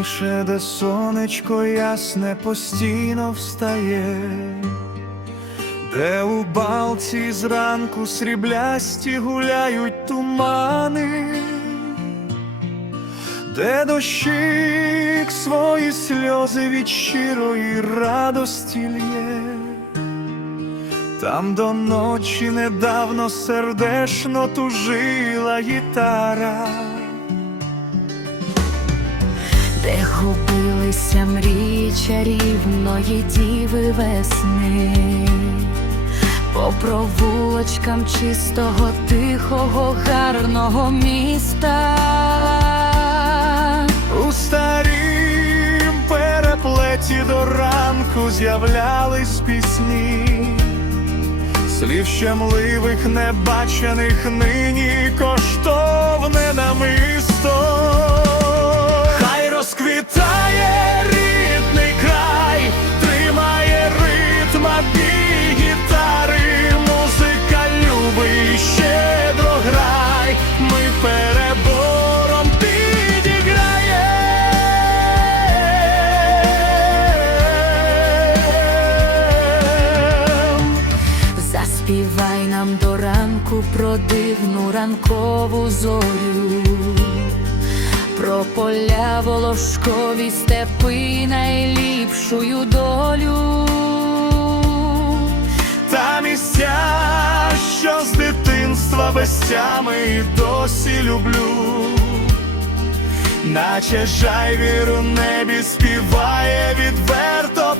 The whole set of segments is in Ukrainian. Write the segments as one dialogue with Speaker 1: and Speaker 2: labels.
Speaker 1: найгарніше, де сонечко ясне постійно встає, де у балці зранку сріблясті гуляють тумани, де дощик свої сльози від щирої радості лє. Там до ночі недавно сердешно тужила гітара.
Speaker 2: Де губилися мрії чарівної діви весни, по провулочкам чистого, тихого, гарного міста.
Speaker 1: У старім переплеті до ранку з'являлись пісні, слів щемливих, небачених нині грай, ми перебором підіграєм.
Speaker 2: Заспівай нам до ранку про дивну ранкову зорю, про поля волошкові степи найліпшую долю.
Speaker 1: Та місця, дитинства і досі люблю, наче жайвір у небі співає відверто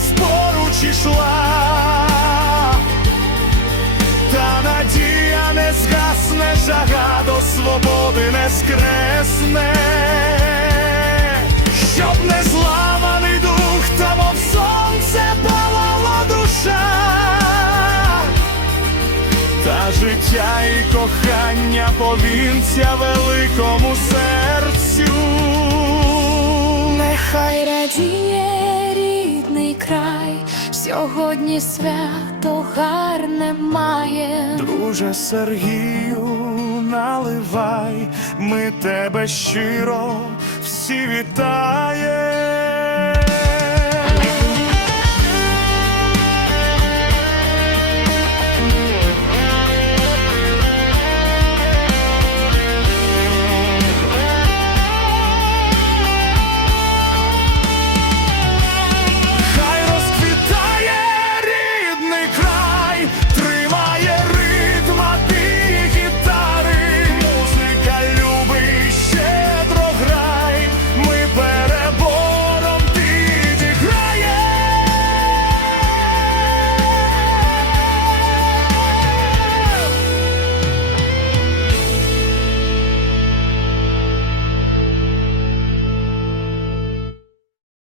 Speaker 1: упевненість поруч ішла. Та надія не згасне, жага до свободи не скресне, щоб не зламаний дух, та мов сонце палала душа, та життя і кохання повінця великому серцю.
Speaker 2: Нехай радіє край, сьогодні свято гарне має.
Speaker 1: Друже Сергію, наливай, ми тебе щиро всі вітаємо.